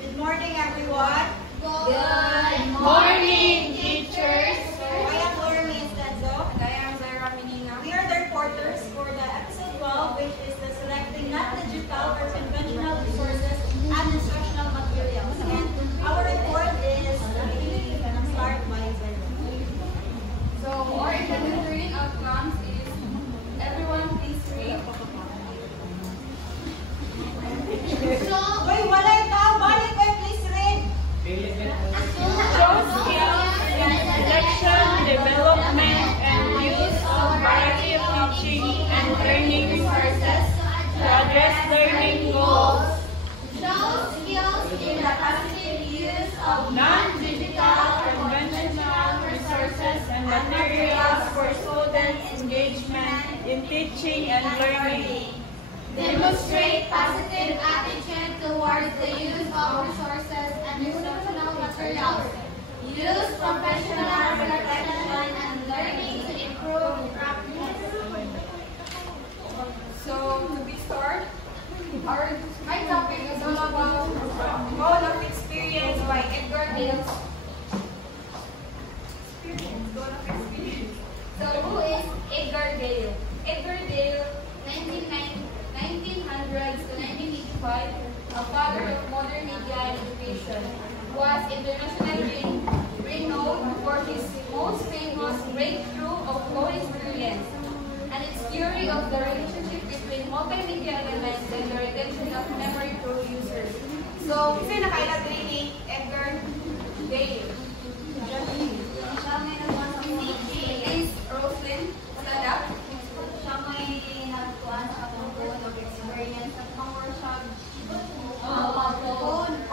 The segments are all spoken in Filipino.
Good morning, everyone. Good morning, teachers. I am Laura Mistenzo. And I am Zaira Minina. We are the reporters for the episode 12, which is the selecting non-digital or conventional resources and instructional materials. And our report is start by Zaira. So our intended learning outcomes is everyone please read. Uy, wala ito! Balik ko, please read! Show skills in selection, development, and use of variety of teaching and learning resources to address learning goals. Show skills in the positive use of Non-digital conventional resources and materials for students' engagement in teaching and learning. demonstrate positive attitude towards the use of resources and instructional materials. Use professional reflection and learning to improve practice. So, to be start, my topic is all about Goal of Experience by Edgar Dales. Goal of Experience. So, who is Edgar Dale? Edgar Dale, 1900s to 1985, a father of modern media and education, was internationally renowned for his most famous breakthrough of co-experience and its theory of the relationship between multimedia elements and the retention of memory through users. So, kasi nakailag rin ni Edgar Dale. Siya may nagawa sa mga Is Roslyn Sadap. siya may nagkuhan sa akong goal of experience at mga workshop.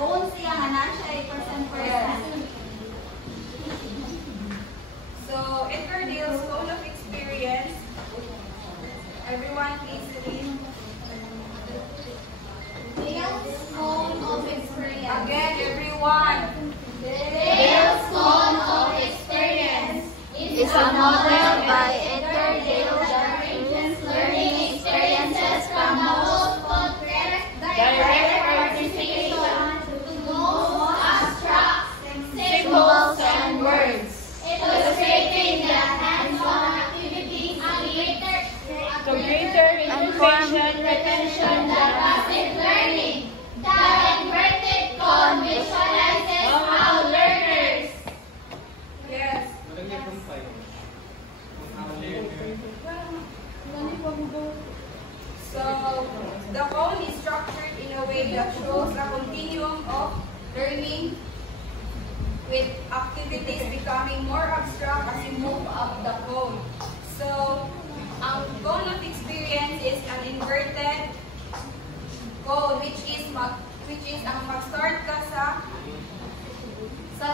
Own siya nga na siya ay person. So, Edgar Dale's Goal of Experience. Everyone please read. Dale's Goal of Experience. Again, everyone. Dale's Goal of Experience is a model by Edgar Dale that ranges learning experiences from multiple direct participation to most abstract symbols and words, illustrating the hands-on activities So, greater information retention than passive learning. The inverted cone visualizes how learners Yes. So, the cone is structured in a way that shows a continuum of learning with activities becoming more abstract as you move up the cone. So, ang cone of experience is an inverted cone which is ang mag-start ka sa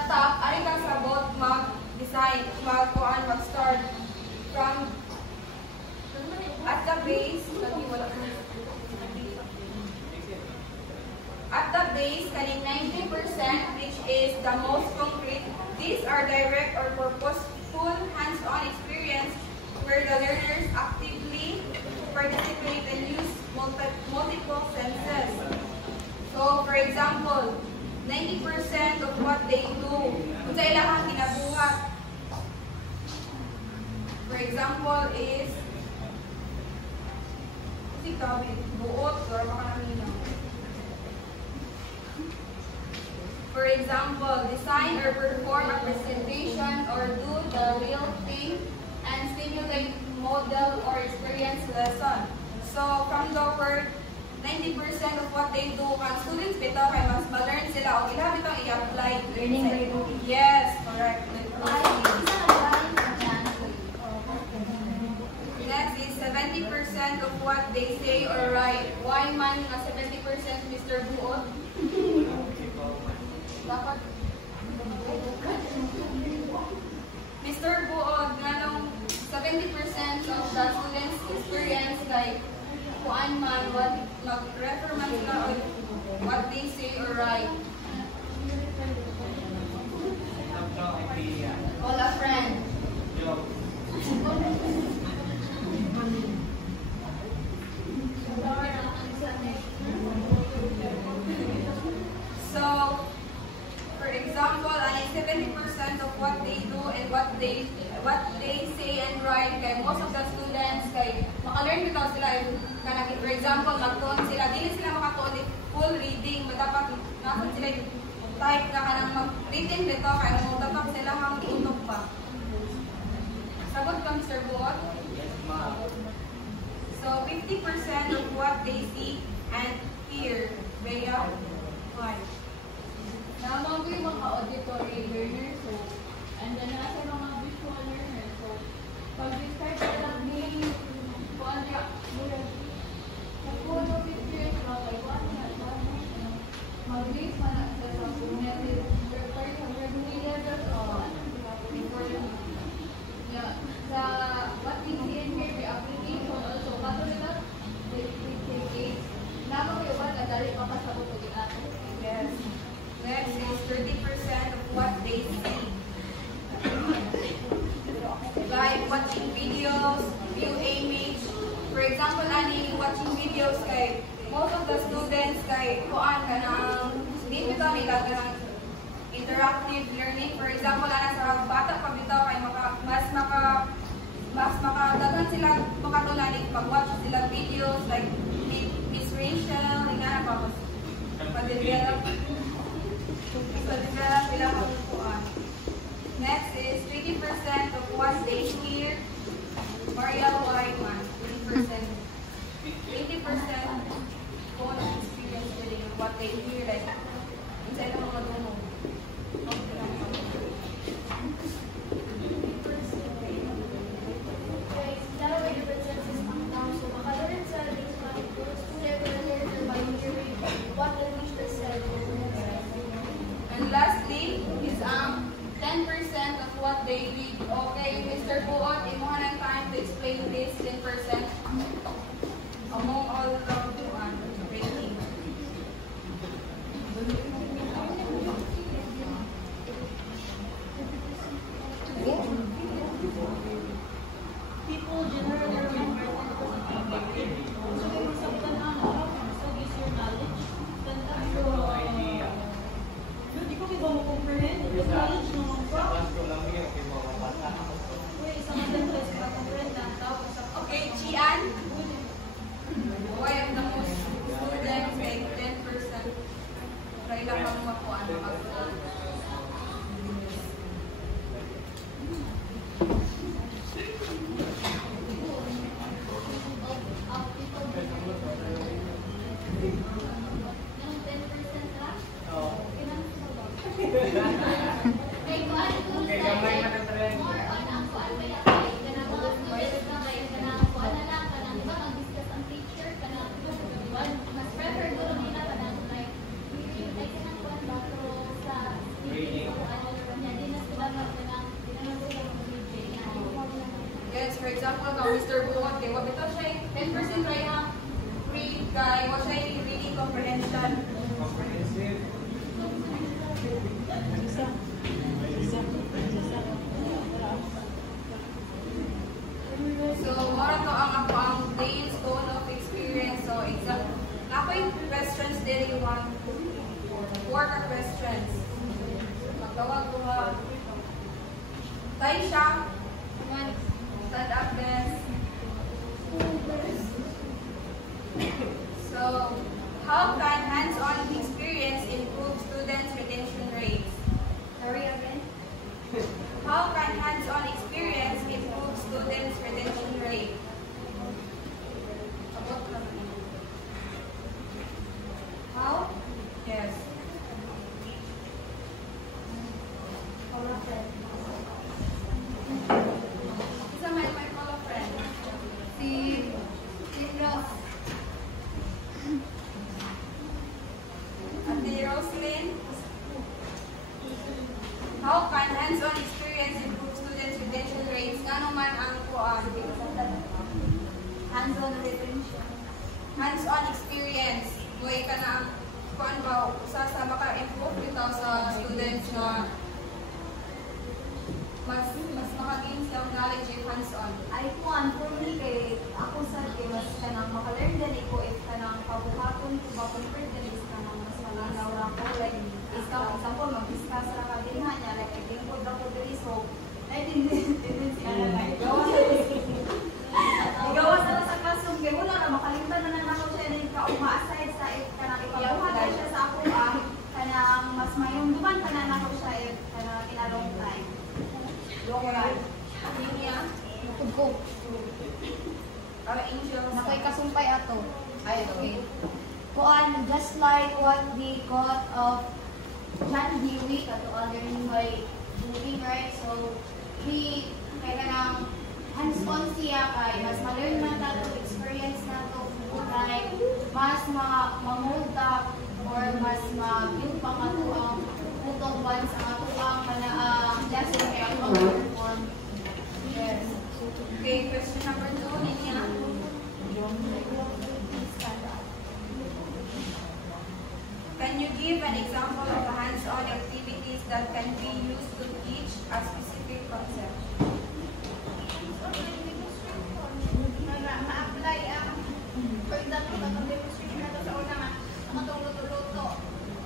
top, ari ka sa bot mag-design, mag-start from at the base, kaning 90% which is the most concrete. These are direct or purposeful hands-on experience where the learners actively participate and use multiple senses. So, for example, 90% of what they do, kung sa ilang kinabuhat. For example, is buot, or makakamina. For example, design or perform a presentation or do the real thing and stimulate model or experience lesson. So, from the word, 90% of what they do, kan students bitaw kay mas ma-learn sila o ilabi itong i-apply. Learning by doing. Yes, correct. Next is 70% of what they say or write. Why man nga 70% Mr. Buot? Dapat Mr. Buot, ganong 70% of the students experience like kuan man what mag-refer man sila o what they say or write. Call a friend. So, what they do and what they say and write. Kay most of the students kay maka-learn bitaw sila kanang for example magtuon sila dili sila makatuon full reading dapat nasan sila type ka kanang mag-written bitaw kay mo tatak sila hang iutok pa. Sagot ka Mr. Buot? Yes, ma'am. So 50% of what they see and hear. Bea? Why? Namang ko yung mga auditory learners, so, and then nasa mga visual learners, so, pag describe ka lang ni, kung ano yung, kung ano pictures, like, kung ano yan, mag-base man ang sa component, prepare sa revenue levels, o, yeah, sa what we see and hear, the application also, katulad na, the case, namang ko yung wala, dali makasabot ko din ato. Yes. Next is 30% of what they see. Like watching videos, view image. For example, ani watching videos kay most of the students kay kuan kanang hindi bitaw nila kanang interactive learning. For example, ana sa bata pa bitaw kay mas makadagan sila makatunan pag-watch sila videos like Miss Rachel, nga pa pag-develop sila magpuan. Next is 20% of what they hear. Maria Whiteman, 20%. 20% phone experience with what they hear, like inside ng mga dumo. And lastly is 10% of what they read. Okay, Mr. Buot, imuha ng time to explain this 10% among all of the rating. People generally remember 10% of what they read. So, kung masabtan ang so is your knowledge. Then, hindi ko ba mo-comprehend? Yung knowledge naman po. Wait, isang sentence ka comprehend na tao. Okay, Chian. Why am the most students make 10%? Try lang ang makuha ng pag-uwan. Yes, for example, now Mr. Buot, kay wabito siya 10% right now. Free kay what siya reading comprehension. Comprehensive. So, mora to ang ako ang Dale's zone of experience. So, example, ako yung questions din yung 4 ka questions. Magtawag ko ha. Tayo siya. Stand up best. So, how can hands-on experience improve students' retention rates? Sorry again. How can hands-on experience improve students' retention rate? How? Yes. Isa may call a friend. Si Ross. Ate Roslyn. How can hands-on experience improve students' retention rates? Nga naman ang kuan? Hands-on retention. Hands-on experience. Buhay ka na ang kuan ba? Usa sa maka-improve dito sa students na mas makagain silang knowledge yung hands-on. Ay po, for me, kay ako sa mas kanang maka-learn din ko if kanang pabuhaton ko ba convert din is kanang mas malalaw lang ko like example mag-discuss ra ka din niya like I think ko daw ko diri 5, okay? Kuan, just like what we got of John Dewey, kato learning by doing, right? So, we, kaya ng hands-on siya kay mas ma-learn na tato, experience na to, like, mas ma-mold up or mas ma-build pa nga to ang putong once ang ato ang lesson kaya ang mag-perform. Yes. Okay, question number 2, Ninia. Can you give an example of a hands-on activities that can be used to teach a specific concept? Ma-apply for example, katong demonstration na to sa una nga, ang atong luto-luto.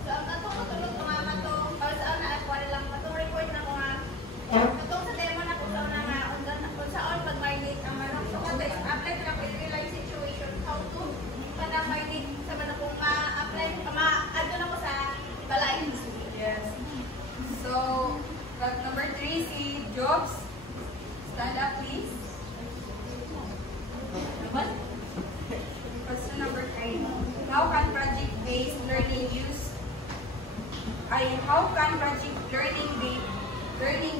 So, ang atong luto-luto nga matong, para sa una, ako lang, matong record na ko nga, katong sa demo na ko sa una nga, kung saan pag-marinate ang manok. So, katong apply ko lang ko in real life situation, how to pag-marinate sa manok kung ma-apply, ma-add na ko sa balay. Yes. So, number 3, si Jobs. Stand up, please. Question number 3. How can project-based learning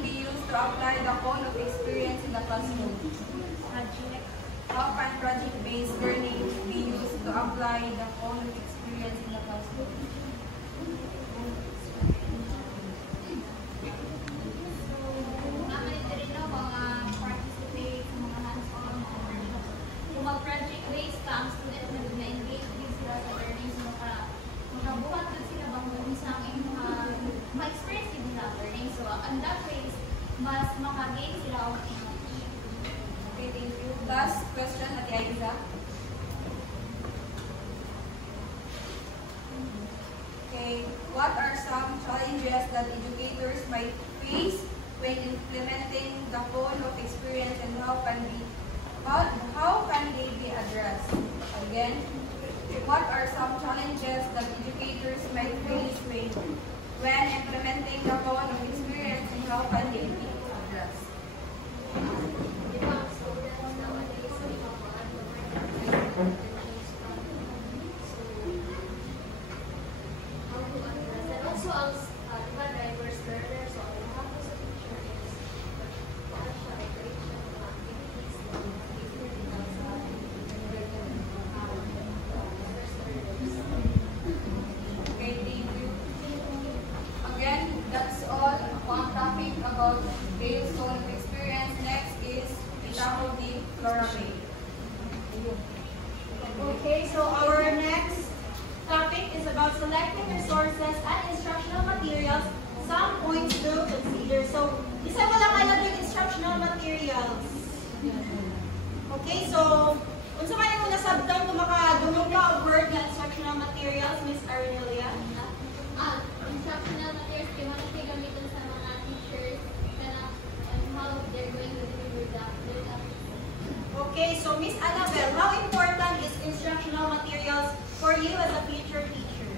be used to apply the cone of experience in the classroom? How can project-based learning be used to apply the cone of experience in the classroom? Kung mag-project-based ka, ang student na mag-engage din sila sa learning, so makabuhat din sila bang isang ma-experience din sa learning. So, on that way, mas makagain sila of knowledge. Okay, thank you. Last question, Ate Aiza. Okay, what are some challenges that educators might face when implementing the cone of experience, and how can they be addressed? Again, what are some challenges that educators might face when implementing the cone of experience, and how can they be addressed? Okay, thank you. Again, that's all one topic about Bale's cone of experience. Next is Itaho-D Chloramate. Okay, so our next topic is about selecting resources and instructional materials. Some points to consider. So, isa mo lang alam yung instructional materials. Okay, so, kung sa kanya muna subdown, kung makadulog ka o word na instructional materials, Miss Arinelia. Instructional materials, kaya mga gamitin sa mga teachers and how they're going to deliver that. Okay, so Miss Annabelle, how important is instructional materials for you as a future teacher?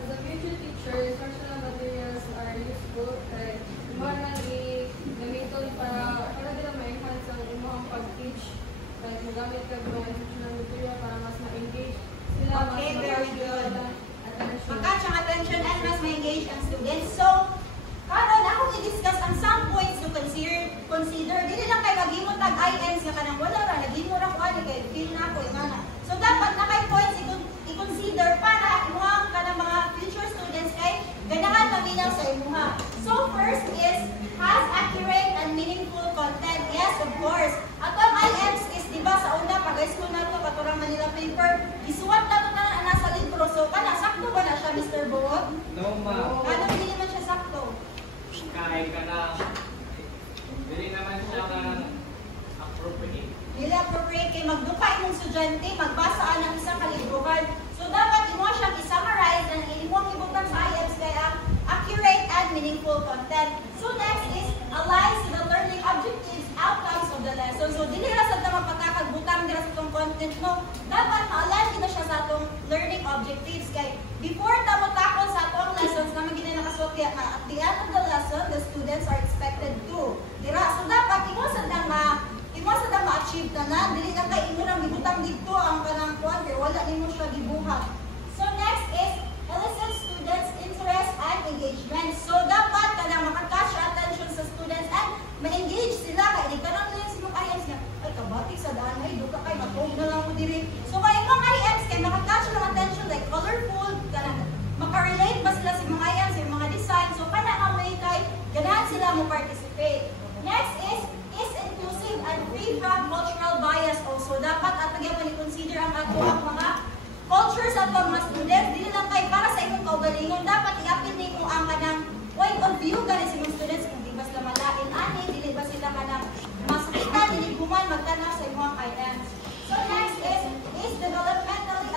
As a future teacher, instructional materials are useful kay normally gamiton para nila ma-enhance ang imong pag-teach. Kaya magamit ka ng instructional material para mas ma-engage sila. Okay, mas very good. attention. Magkatch ang attention and mas ma-engage ang students. So, karon ako i-discuss ang some points to consider. Dili lang kay maghimo tag IMs nga kanang wala ra naghimo ra ko ani kay feel na ako ingana. So dapat na kay points i-consider para imuhang kanang mga future students kay ganahan maminaw sa imuha. So first is has accurate and meaningful content. Yes, of course. Atong IMs is diba sa una pag high school nato katurang Manila paper, isuwat na to na nasa libro. So kana sakto ba na siya Mr. Boot? No, ma. Ano hindi man siya sakto? Kahit ka na. Dili naman siya ka appropriate. Dili appropriate kay magdukay ng estudyante, magbasa ng isang kalibruhan. So dapat imo siyang i-summarize and imong ibutang sa IELTS kaya accurate and meaningful content. So next is aligns to the learning objectives, outcomes of the lesson. So dili ra sad ta magpatakag butang dira sa tong content mo. Dapat ma-align gid siya sa atong learning objectives kay before ta mo tackle sa atong lessons naman gid nakasuot kaya at the end of the lesson the students are expected to. Dira so dapat imo sad ma-achieve ma-achieve na na, dili na kay imo nang gibutang dito ang kanang kuan pero wala nimo siya gibuhat. So next is elicit students' interest and engagement. So dapat kanang maka-catch attention sa students and ma-engage sila kay di kanang lang simo IMs nga ay kabatik sa daan ay duka kay matog na lang mo diri. So kay imong IMs kay maka-catch ng attention like colorful kanang maka-relate ba sila sa mga IMs sa mga design. So kana ang way kay ganahan sila mo participate. Next is inclusive and free from cultural bias also. Dapat atagyan mo ni-consider ang ato ang mga cultures at mga students. Dili lang kay para sa imong kaugalingon. Dapat i-appeal nimo ang kanang point of view gani sa imong students kung di ba sila malain ani, dili ba sila kanang masakita, dili guman magtanaw sa imong IMs. So next is developmentally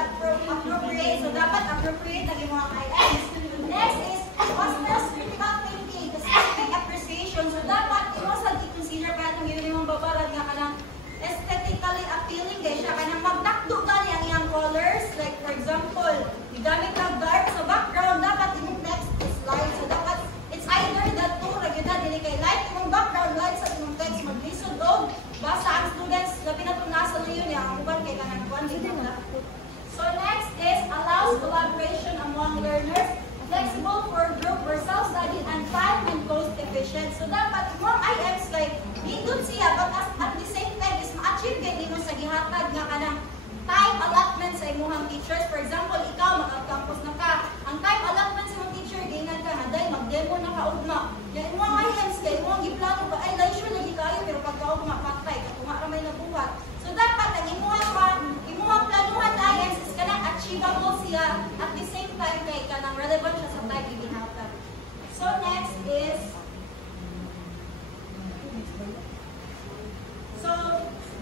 appropriate. So dapat appropriate ang imong IMs. Next is foster critical thinking, aesthetic appreciation. So dapat imo sa i-consider pa itong imong babarad nga kanang aesthetically appealing kay siya kanang magtakdo gani ang iyang colors. Like for example, gamit kang dark sa background, dapat imong next slide. So dapat it's either the two ra gyud dili kay light imong background, light sa imong text maglisod og basa ang students labi na tong nasa leyon ya ang uban kay kanang kuan dili na. So next is allows collaboration among learners, flexible for group or self-study, and time and cost efficient. So dapat imong IMs like nindot siya but at the same time is ma-achieve kay nimo sa gihatag nga kanang time allotment sa imong teachers. For example, ikaw mag-campus na ka. Ang time allotment sa imong teacher ginan ka haday mag-demo na kaugma. Ya imong IMs kay imong giplano ba ay layo lagi kayo pero pagkaugma patay katuma ra may nabuhat. So dapat ang imong planuhan na IMs is kanang achievable siya at the same time kay kanang relevant siya sa time gihatag. So next is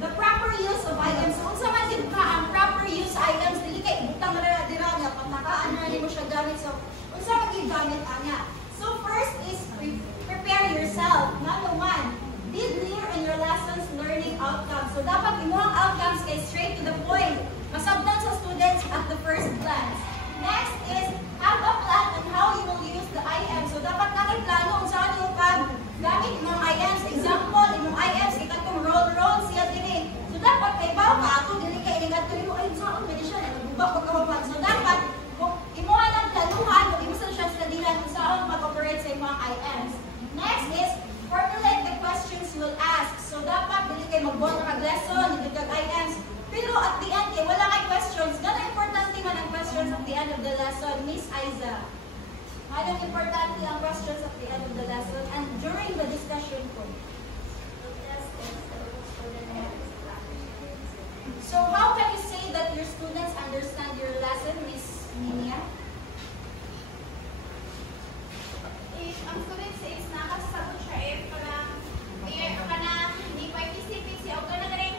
the proper use of items. So, unsa man gid ka ang proper use items, dili kay butang ra dira nga pagnakaan ra nimo siya gamit. So, unsa man gid gamit ana? So, first is prepare yourself. Number 1, be clear in your lessons learning outcomes. So, dapat imong outcomes kay straight to the point. Masabtan sa students at the first glance. Next is have a plan on how you will use the IM. So, dapat na kay plano unsa yung gamit imong IMs. Example, imong IMs ikatong roll siya diri. So dapat kay bawo ka ato dili kay ingat ko imo ay saon pwede siya nagubak pagkahuman. So dapat kung imuha ng planuhan kung imo sa siya studyhan kung saon mag-operate sa imong IMs. Next is formulate the questions you will ask. So dapat dili kay magbuhat ng lesson, dili kag IMs. Pero at the end kay wala kay questions. Gana importante man ang questions at the end of the lesson, Miss Aiza. Anong importante ang questions at the end of the lesson and during the discussion po. So how can you say that your students understand your lesson, Miss Ninia? If ang students is nakasagot siya kanang hindi participate siya o kanang rin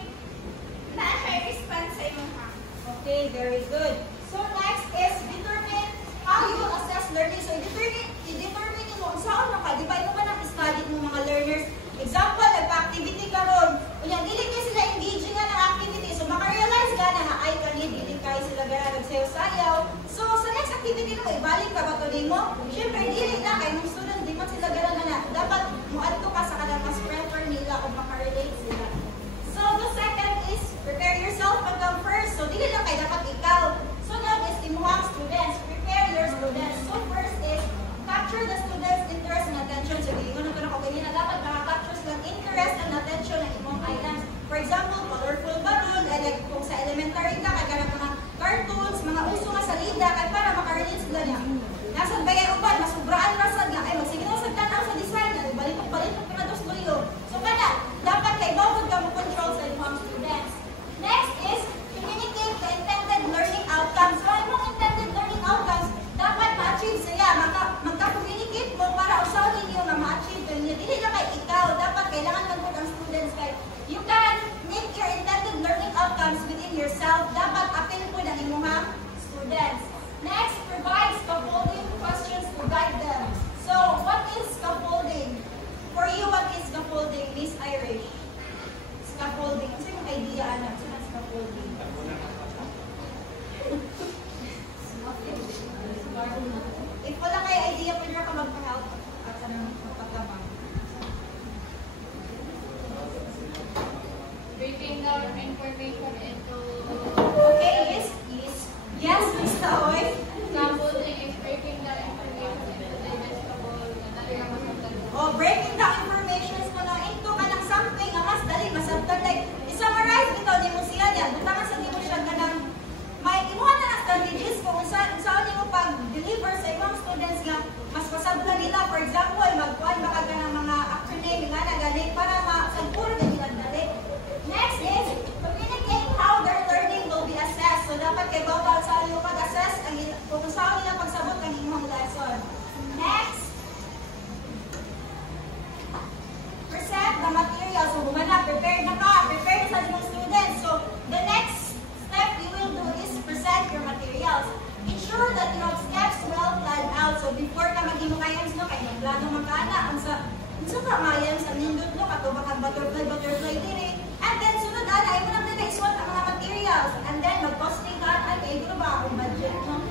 na siya respond sa imong ha. Okay, very good. So next is determine how you will assess learning. So i-determine mo saan na ka. Di ba ito ba nag-study mo mga learners? Example, nagpa-activity ka ron. Unyang dili kayo sila engaging nga ng activity. So maka-realize ka na ay kanil, dili kayo sila gana nagsayaw-sayaw. So sa next activity na ibalik ka ba ito mo? Siyempre, dili na kayo ng student, di man sila gana. Dapat muadto ka sa kanang mas prefer nila o maka-relate sila. So the second is prepare yourself pagka first. So dili lang kayo dapat ikaw before ka mag-imo ka IELTS, no, kay plano magkana, ang sa ka mga IELTS, ang nindot, no, katubak ang butterfly dire. And then, sunod, ay mo lang din isuot ang mga materials. And then, mag-costing ka, ay, kayo ba akong budget, no?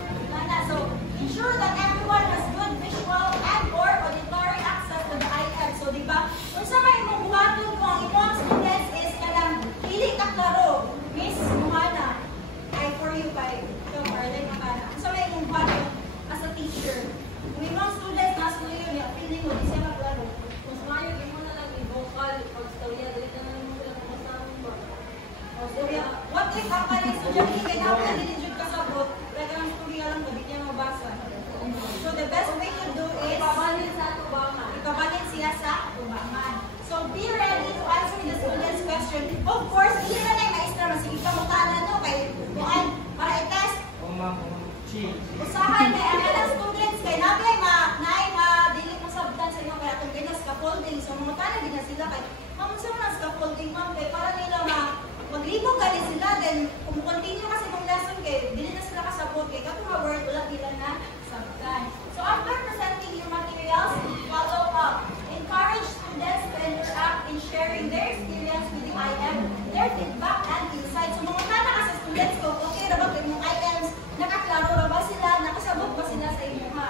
So, ensure that everyone has good visual and or auditory access to the IELTS. So, di ba? Kung sa may mong buhaton mo, ang ibang students is kanang pili ka klaro. Miss Muhana, I for you kay Marlene Makana. Kung sa may mong buhaton as a teacher, kung ibang students nasa mo yun, yung feeling mo, di siya maklaro. Mas mayo, di mo na lang i-vocal pag storya, dali na lang mo sila kumasamin ba? O, storya. What if ang kaling estudyante kay namin nilidjud ka sa bot, talagang storya lang, gabi niya mabasa. So, the best way to do is Ipabalin sa tubangan. ipabalin siya sa tubangan. So, be ready to answer the student's question. Of course, hindi na na yung maestra, masigit ka mukha na, no? Kay Juan, para i-test. Usahay kay ang ilang students, kay nabi ma-delete mo sabtan sa inyo, kaya kung kaya scaffolding. So, mga tanong din na sila kay, ma'am, saan mo na scaffolding, ma'am? Kay para nila maglibog ka din sila, then kung continue kasi mong lesson, kay dili na sila kasabot, kay kapag word, wala nila na sabtan. So, after presenting your materials, follow up. Encourage students to interact in sharing their experience with the IM, their feedback, and insights. So, mga tanong kasi students ko, okay ra ba kay mong IMs, nakaklaro ra ba sila, nakasabot ba sila sa inyo, ha?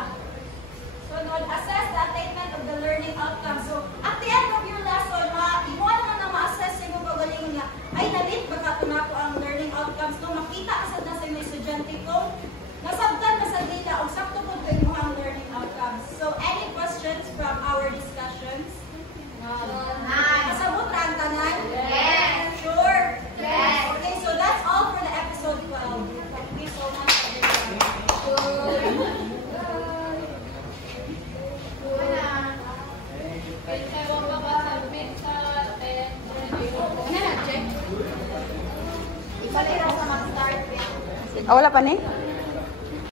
So, assess the attainment of the learning outcome. So, at the end of your lesson, imuha naman na ma-assess sa inyo kagalingon nga, ay, nalit ba ka ko ang learning outcomes, no? Makita asad na sa inyo estudyante ko, nasabtan na sa data, o sakto po kayo mo ang learning outcomes. So, any questions from our discussions? Kasabot ra ang tanan? Yes. Sure? Yes. Okay, so that's all for the episode 12. Thank you so much, everyone. Ipalira sa mag-start. Wala pa ni?